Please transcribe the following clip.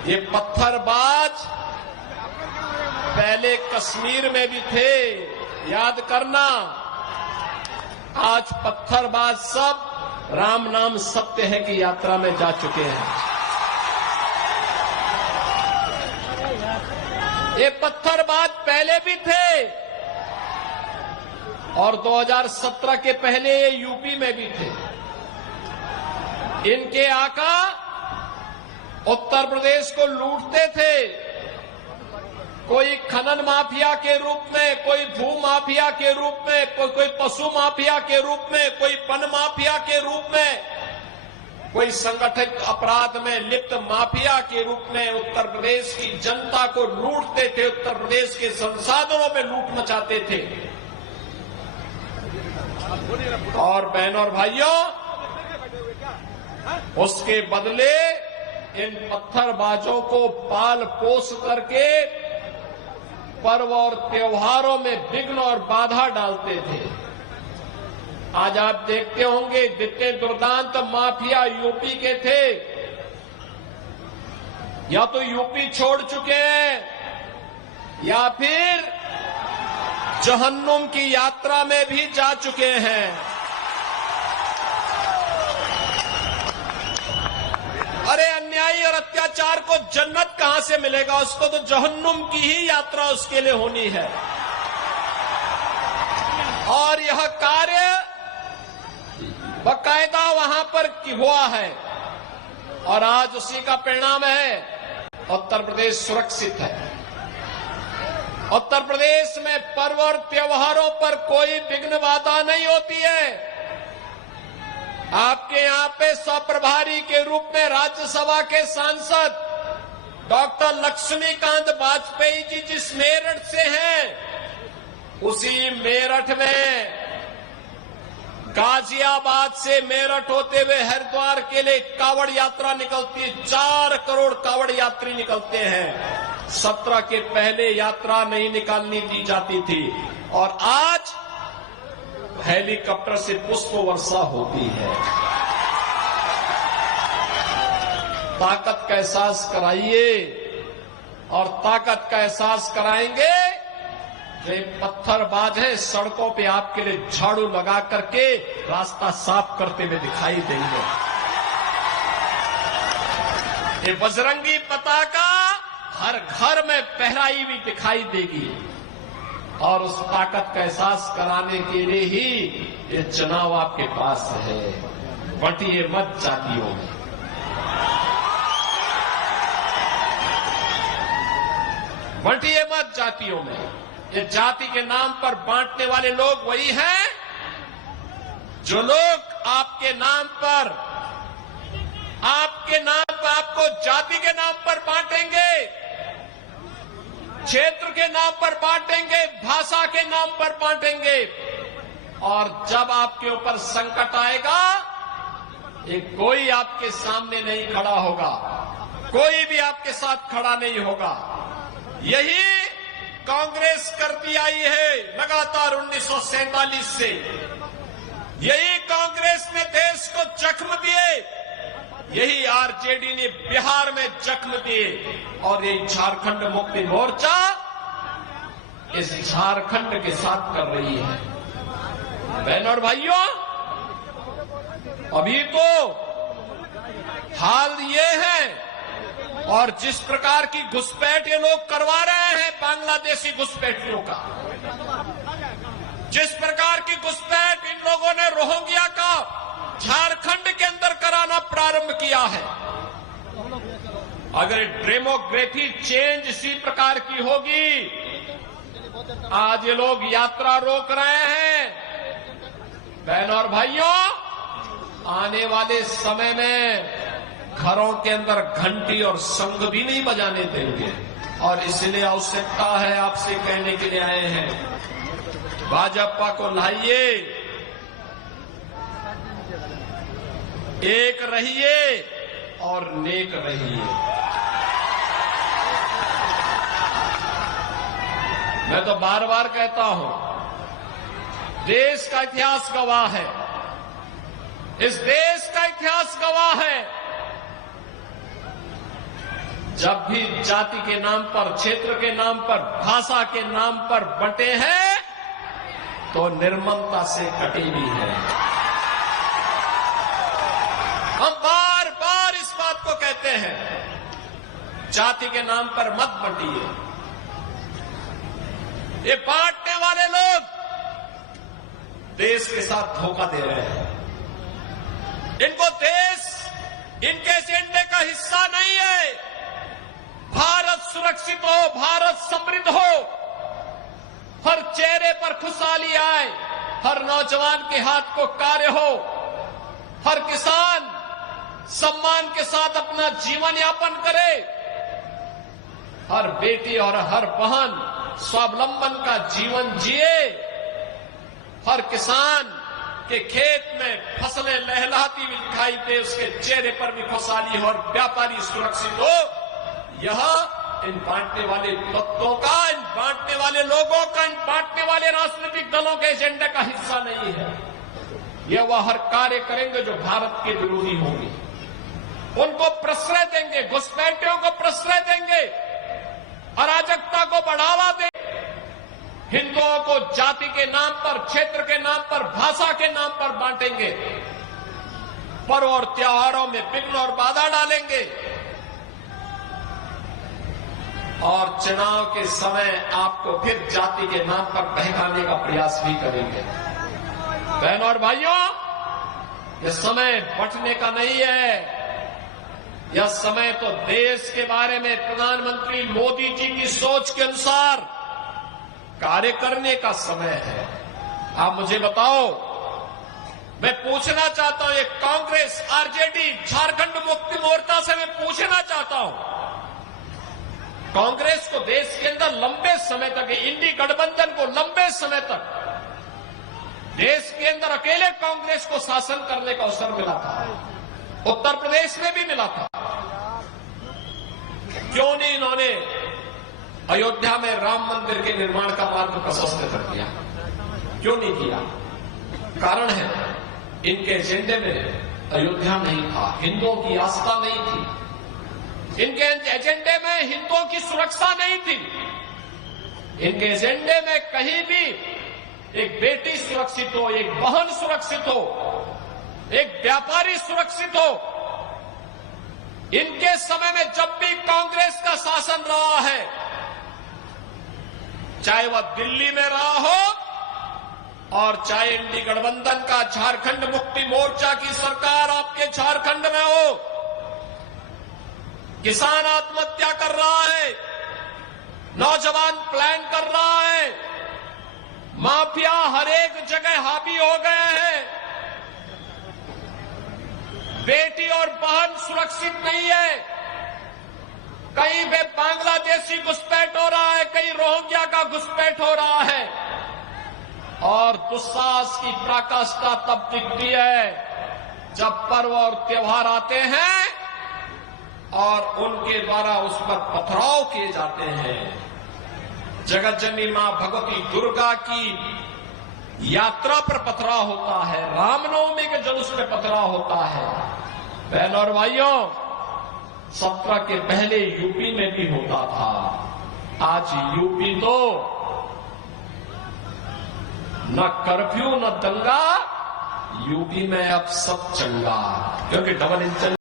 ये पत्थरबाज पहले कश्मीर में भी थे, याद करना। आज पत्थरबाज सब राम नाम सत्य है की यात्रा में जा चुके हैं। ये पत्थरबाज पहले भी थे और 2017 के पहले ये यूपी में भी थे। इनके आका उत्तर प्रदेश को लूटते थे, कोई खनन माफिया के रूप में, कोई भू माफिया के रूप में, कोई पशु माफिया के रूप में, कोई वन माफिया के रूप में, कोई संगठित अपराध में लिप्त माफिया के रूप में उत्तर प्रदेश की जनता को लूटते थे, उत्तर प्रदेश के संसाधनों में लूट मचाते थे। और बहनों और भाइयों, उसके बदले इन पत्थरबाजों को पाल पोस करके पर्व और त्योहारों में विघ्न और बाधा डालते थे। आज आप देखते होंगे जितने दुर्दांत माफिया यूपी के थे, या तो यूपी छोड़ चुके हैं या फिर जहन्नुम की यात्रा में भी जा चुके हैं। अरे अन्यायी और अत्याचार को जन्नत कहां से मिलेगा? उसको तो जहन्नुम की ही यात्रा उसके लिए होनी है। और यह कार्य बाकायदा वहां पर हुआ है और आज उसी का परिणाम है उत्तर प्रदेश सुरक्षित है। उत्तर प्रदेश में पर्व और त्योहारों पर कोई विघ्न बाधा नहीं होती है। आपके यहां पे स्वप्रभारी के रूप में राज्यसभा के सांसद डॉक्टर लक्ष्मीकांत वाजपेयी जी जिस मेरठ से हैं, उसी मेरठ में गाजियाबाद से मेरठ होते हुए हरिद्वार के लिए कावड़ यात्रा निकलती है। 4 करोड़ कावड़ यात्री निकलते हैं। 17 के पहले यात्रा नहीं निकालनी दी जाती थी और आज हेलीकॉप्टर से पुष्प वर्षा होती है। ताकत का एहसास कराइए और ताकत का एहसास कराएंगे जो पत्थरबाज है सड़कों पे आपके लिए झाड़ू लगा करके रास्ता साफ करते हुए दिखाई देंगे। ये बजरंगी पताका हर घर में फहराई हुई दिखाई देगी और उस ताकत का एहसास कराने के लिए ही ये चुनाव आपके पास है। बंटिए मत जातियों में, बंटिए मत जातियों में। ये जाति के नाम पर बांटने वाले लोग वही हैं जो लोग आपके नाम पर आपको जाति के नाम पर बांटेंगे, क्षेत्र के नाम पर बांटेंगे, भाषा के नाम पर बांटेंगे और जब आपके ऊपर संकट आएगा ये कोई आपके सामने नहीं खड़ा होगा, कोई भी आपके साथ खड़ा नहीं होगा। यही कांग्रेस करती आई है लगातार 1947 से। यही कांग्रेस ने देश को जख्म दिए, यही आरजेडी ने बिहार में जख्म दिए और ये झारखंड मुक्ति मोर्चा इस झारखंड के साथ कर रही है। बहनों और भाइयों, अभी तो हाल ये है और जिस प्रकार की घुसपैठ ये लोग करवा रहे हैं बांग्लादेशी घुसपैठियों का, जिस प्रकार की घुसपैठ इन लोगों ने रोहिंग्या का झारखंड के अंदर कराना प्रारंभ किया है, अगर डेमोग्राफी चेंज इसी प्रकार की होगी, आज ये लोग यात्रा रोक रहे हैं। बहनों और भाइयों, आने वाले समय में घरों के अंदर घंटी और शंख भी नहीं बजाने देंगे और इसलिए आवश्यकता है आपसे कहने के लिए आए हैं, भाजपा को लाइए, एक रहिए और नेक रहिए। मैं तो बार बार कहता हूं, देश का इतिहास गवाह है, इस देश का इतिहास गवाह है, जब भी जाति के नाम पर, क्षेत्र के नाम पर, भाषा के नाम पर बंटे हैं तो निर्ममता से कटे भी हैं। हम बार बार इस बात को कहते हैं, जाति के नाम पर मत बंटिए। ये बांटने वाले लोग देश के साथ धोखा दे रहे हैं। इनको देश इनके एजेंडे का हिस्सा नहीं है। भारत सुरक्षित हो, भारत समृद्ध हो, हर चेहरे पर खुशहाली आए, हर नौजवान के हाथ को कार्य हो, हर किसान सम्मान के साथ अपना जीवन यापन करे, हर बेटी और हर बहन स्वावलंबन का जीवन जिए, हर किसान के खेत में फसलें लहलहाती हुई दिखाई दे, उसके चेहरे पर भी खुशहाली हो और व्यापारी सुरक्षित हो। यह इन बांटने वाले तत्वों का, इन बांटने वाले लोगों का, इन बांटने वाले राजनीतिक दलों के एजेंडे का हिस्सा नहीं है। यह वह हर कार्य करेंगे जो भारत के विरोधी होंगे, उनको प्रश्रय देंगे, घुसपैठियों को प्रश्रय देंगे, अराजकता को बढ़ावा देंगे, हिंदुओं को जाति के नाम पर, क्षेत्र के नाम पर, भाषा के नाम पर बांटेंगे, पर्व और त्योहारों में विघ्न और बाधा डालेंगे और चुनाव के समय आपको फिर जाति के नाम पर बहकाने का प्रयास भी करेंगे। बहनों और भाइयों, यह समय बंटने का नहीं है। यह समय तो देश के बारे में प्रधानमंत्री मोदी जी की सोच के अनुसार कार्य करने का समय है। आप मुझे बताओ, मैं पूछना चाहता हूं, ये कांग्रेस, आरजेडी, झारखंड मुक्ति मोर्चा से मैं पूछना चाहता हूं, कांग्रेस को देश के अंदर लंबे समय तक, इंडी गठबंधन को लंबे समय तक देश के अंदर अकेले कांग्रेस को शासन करने का अवसर मिला था, उत्तर प्रदेश में भी मिला था। क्यों नहीं इन्होंने अयोध्या में राम मंदिर के निर्माण का मार्ग प्रशस्त कर दिया? क्यों नहीं किया? कारण है, इनके एजेंडे में अयोध्या नहीं था, हिंदुओं की आस्था नहीं थी, इनके एजेंडे में हिंदुओं की सुरक्षा नहीं थी, इनके एजेंडे में कहीं भी एक बेटी सुरक्षित हो, एक बहन सुरक्षित हो, एक व्यापारी सुरक्षित हो। इनके समय में जब भी कांग्रेस का शासन रहा है, चाहे वह दिल्ली में रहा हो और चाहे इंडी गठबंधन का झारखंड मुक्ति मोर्चा की सरकार आपके झारखंड में हो, किसान आत्महत्या कर रहा है, नौजवान प्लान कर रहा है, माफिया हर एक जगह हावी हो गए हैं, बेटी और बहन सुरक्षित नहीं है, कहीं पे बांग्लादेशी घुसपैठ हो रहा है, कहीं रोहिंग्या का घुसपैठ हो रहा है। और दुस्साहस की पराकाष्ठा तब दिखती है जब पर्व और त्योहार आते हैं और उनके द्वारा उस पर पथराव किए जाते हैं। जगत जननी मां भगवती दुर्गा की यात्रा पर पथराव होता है, रामनवमी के जुलूस में पथराव होता है। बहनों और भाइयों, 17 के पहले यूपी में भी होता था, आज यूपी तो न कर्फ्यू न दंगा, यूपी में अब सब चंगा, क्योंकि डबल इंजन